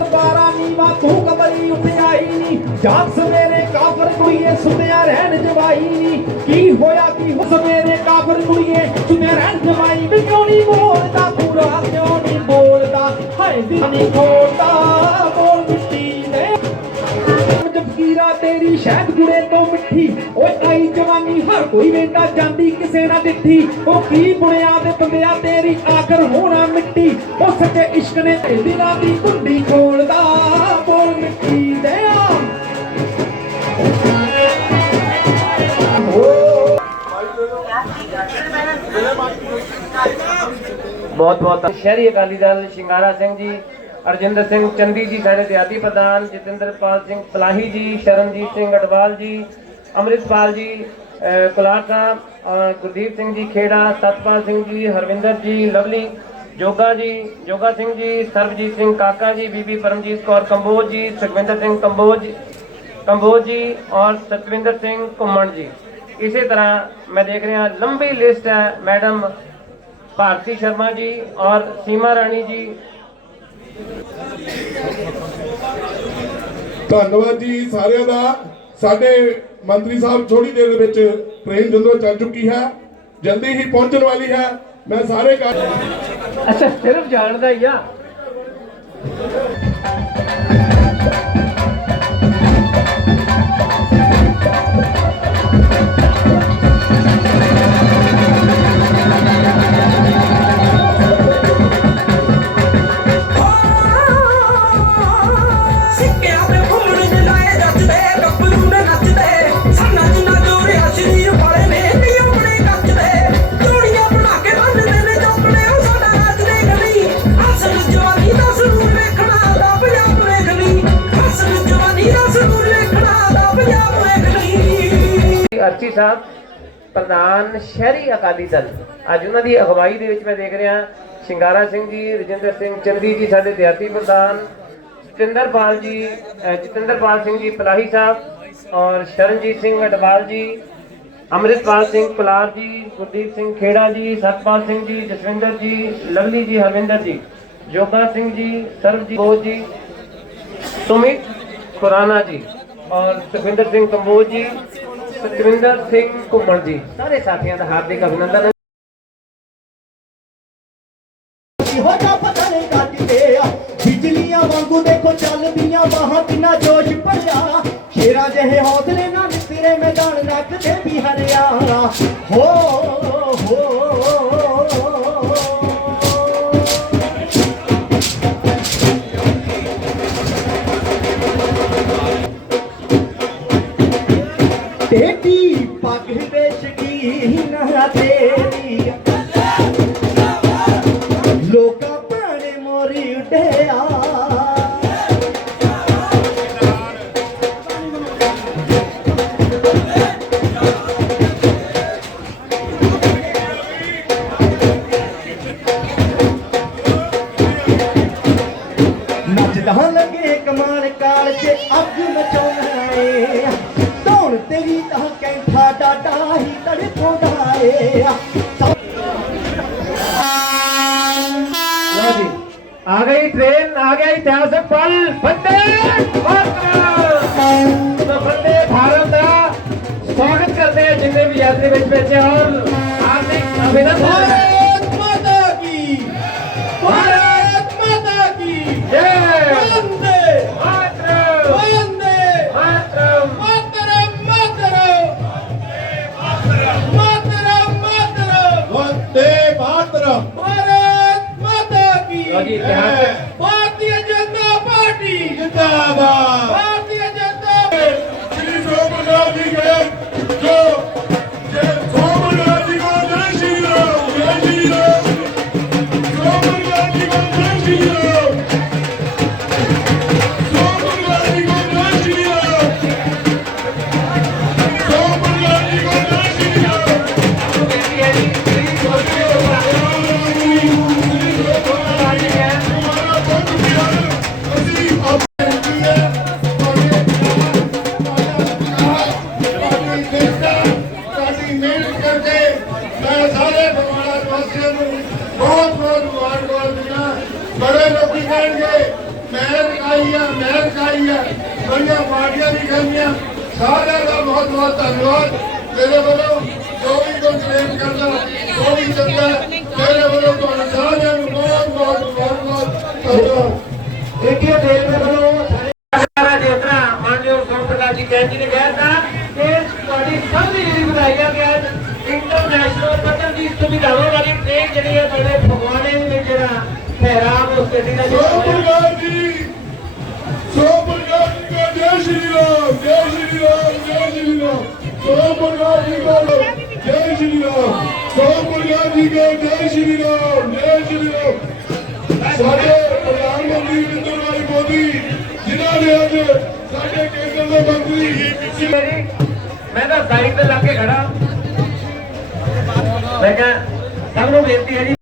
ਤਵਾਰਾ ਨੀਵਾ ਤੂੰ ਕਬਰੀ ਉਪਜਾਈ ਨੀ। ਜਾਗ ਸਵੇਰੇ ਕਾਫਰ ਕੁੜੀਏ ਸੁਨਿਆ ਰਹਿਣ ਜਵਾਈ ਨੀ। ਕੀ ਹੋਇਆ, ਕੀ ਹੋ ਸਵੇਰੇ ਕਾਫਰ ਕੁੜੀਏ ਸੁਨਿਆ ਰਹਿਣ ਜਵਾਈ ਵੀ ਕਿਉਂ ਨੀ ਬੋਲਦਾ ਪੂਰਾ ਕਿਉਂ ਨੀ ਬੋਲਦਾ? ਹਾਏ, ਦਿਲ ਨਹੀਂ ਖੋਲਦਾ। ਕੋਈ ਵੇਂਦਾ ਜਾਂਦੀ ਕਿਸੇ ਨਾ ਦਿੱਠੀ ਉਹ ਕੀ ਬੁਣਿਆ ਬੰਦਿਆ ਤੇਰੀ ਆਖਰ ਹੋਣਾ ਮਿੱਟੀ। ਉਹ ਸੱਚੇ ਇਸ਼ਕ ਨੇ ਤੇ ਦਿਲਾਂ ਦੀ ਕੁੰਡੀ ਖੋਲਦਾ ਬੋਲ ਮਿੱਟੀ ਦੇ ਆ ਬਹੁਤ ਬਹੁਤ ਸ਼ਹਿਰੀ ਅਕਾਲੀ ਦਲ ਸ਼ਿੰਗਾਰਾ ਸਿੰਘ ਜੀ, ਅਰਜਿੰਦਰ ਸਿੰਘ ਚੰਦੀ ਜੀ ਸਾਡੇ ਦਿਹਾਤੀ ਪ੍ਰਧਾਨ, ਜਤਿੰਦਰਪਾਲ ਸਿੰਘ ਪਲਾਹੀ ਜੀ, ਸ਼ਰਨਜੀਤ ਸਿੰਘ ਅਟਵਾਲ ਜੀ, ਅੰਮ੍ਰਿਤਪਾਲ ਜੀ ਕੁਲਾਰ ਸਾਹਿਬ ਔਰ ਗੁਰਦੀਪ ਸਿੰਘ ਜੀ ਖੇੜਾ, ਸਤਪਾਲ ਸਿੰਘ ਜੀ, ਹਰਵਿੰਦਰ ਜੀ, ਲਵਲੀ, ਜੋਗਾ ਜੀ, ਜੋਗਾ ਸਿੰਘ ਜੀ, ਸਰਬਜੀਤ ਸਿੰਘ ਕਾਕਾ ਜੀ, ਬੀਬੀ ਪਰਮਜੀਤ ਕੌਰ ਕੰਬੋਜ ਜੀ, ਸੁਖਵਿੰਦਰ ਸਿੰਘ ਕੰਬੋਜ ਕੰਬੋਜ ਜੀ ਔਰ ਸਤਵਿੰਦਰ ਸਿੰਘ ਘੁੰਮਣ ਜੀ। ਇਸੇ ਤਰ੍ਹਾਂ ਮੈਂ ਦੇਖ ਰਿਹਾ, ਲੰਬੀ ਲਿਸਟ ਹੈ ਮੈਡਮ ਭਾਰਤੀ ਸ਼ਰਮਾ ਜੀ ਔਰ ਸੀਮਾ ਰਾਣੀ ਜੀ। ਧੰਨਵਾਦ ਜੀ ਸਾਰਿਆਂ ਦਾ। ਸਾਡੇ ਮੰਤਰੀ ਸਾਹਿਬ ਥੋੜੀ ਦੇਰ ਦੇ ਵਿੱਚ ਟ੍ਰੇਨ ਜਦੋਂ ਚੱਲ ਚੁੱਕੀ ਹੈ, ਜਲਦੀ ਹੀ ਪਹੁੰਚਣ ਵਾਲੀ ਹੈ। ਮੈਂ ਸਾਰੇ ਅੱਛਾ, ਸਿਰਫ ਜਾਣਦਾ ਹੀ ਆ। ਅਰਚੀ ਸਾਹਿਬ, ਪ੍ਰਧਾਨ ਸ਼ਹਿਰੀ ਅਕਾਲੀ ਦਲ। ਅੱਜ ਉਹਨਾਂ ਦੀ ਅਗਵਾਈ ਦੇ ਵਿੱਚ ਮੈਂ ਦੇਖ ਰਿਹਾ, ਸ਼ਿੰਗਾਰਾ ਸਿੰਘ ਜੀ, ਰਜਿੰਦਰ ਸਿੰਘ ਚੰਦੀ ਜੀ, ਸਾਡੇ ਦਿਹਾਤੀ ਪ੍ਰਧਾਨ ਜਤਿੰਦਰਪਾਲ ਜੀ ਜਤਿੰਦਰਪਾਲ ਸਿੰਘ ਜੀ, ਪਲਾਹੀ ਸਾਹਿਬ ਔਰ ਸ਼ਰਨਜੀਤ ਸਿੰਘ ਅਡਵਾਲ ਜੀ, ਅੰਮ੍ਰਿਤਪਾਲ ਸਿੰਘ ਕੁਲਾਰ ਜੀ, ਗੁਰਦੀਪ ਸਿੰਘ ਖੇੜਾ ਜੀ, ਸਤਪਾਲ ਸਿੰਘ ਜੀ, ਜਸਵਿੰਦਰ ਜੀ, ਲਵਲੀ ਜੀ, ਹਰਵਿੰਦਰ ਜੀ, ਜੋਗਾ ਸਿੰਘ ਜੀ, ਸਰਬਜੀਤ ਬੋਧ ਜੀ, ਸੁਮਿਤ ਖੁਰਾਨਾ ਜੀ ਔਰ ਸੁਖਵਿੰਦਰ ਸਿੰਘ ਕੰਬੋਜ ਜੀ ਸਤਵਿੰਦਰ ਸਿੰਘ ਘੁੰਮਣ ਜੀ। ਸਾਰੇ ਸਾਥੀਆਂ ਦਾ ਹਾਰਦਿਕ ਅਭਿਨੰਦਨ। ਹੈ ਹੋ ਜਾ ਪਤਾ ਨਹੀਂ ਕੱਟਦੇ ਆ ਬਿਜਲੀਆਂ ਵਾਂਗੂ ਦੇਖੋ ਚੱਲਦੀਆਂ ਬਾਹਾਂ ਕਿੰਨਾ ਜੋਸ਼ ਭਰਿਆ। ਸ਼ੇਰਾਂ ਜਿਹੇ ਹੌਸਲੇ ਤੜਫਾਉਂਦਾ ਏ ਲਓ ਜੀ ਆ ਗਈ ਟ੍ਰੇਨ ਆ वंदे मातरम भारत माता की भारतीय जनता पार्टी जिंदाबाद ਬਹੁਤ ਬਹੁਤ ਮੁਬਾਰਕਬਾਦ ਬੜੇ ਲੋਕੀ ਕਹਿਣਗੇ, ਮਹਿਰ ਕਾਈ ਆ, ਮਹਿਰ ਕਾਈ ਆ। ਬੜੀਆਂ ਪਾਰਟੀਆਂ ਵੀ ਕਹਿੰਦੀਆਂ ਸਾਰਿਆਂ ਦਾ ਬਹੁਤ ਬਹੁਤ ਧੰਨਵਾਦ। ਮੇਰੇ ਵੱਲੋਂ ਜੋ ਵੀ ਕੋਈ ਕਲੇਮ ਕਰਦਾ ਜੋ ਵੀ ਜੈ ਸ਼੍ਰੀ ਰਾਮ ਜੈ ਸ਼੍ਰੀ ਰਾਮ ਸੋ ਪ੍ਰਕਾਸ਼ ਜੀ ਕੋ ਜੈ ਸ਼੍ਰੀ ਰਾਮ ਸੋ ਪ੍ਰਕਾਸ਼ ਜੀ ਕੋ ਜੈ ਸ਼੍ਰੀ ਰਾਮ ਜੈ ਸ਼੍ਰੀ ਰਾਮ ਸਾਡੇ ਪ੍ਰਧਾਨ ਮੰਤਰੀ ਨਰਿੰਦਰ ਭਾਈ ਮੋਦੀ ਜਿਨ੍ਹਾਂ ਨੇ ਅੱਜ ਸਾਡੇ ਕੇਂਦਰ ਦੇ ਮੰਤਰੀ ਮੇਰੀ ਮੈਂ ਤਾਂ ਸਾਈਡ ਤੇ ਲਾ ਕੇ ਖੜਾ ਮੈਂ ਕਿਹਾ ਸਭ ਨੂੰ ਬੇਨਤੀ ਹੈ ਜੀ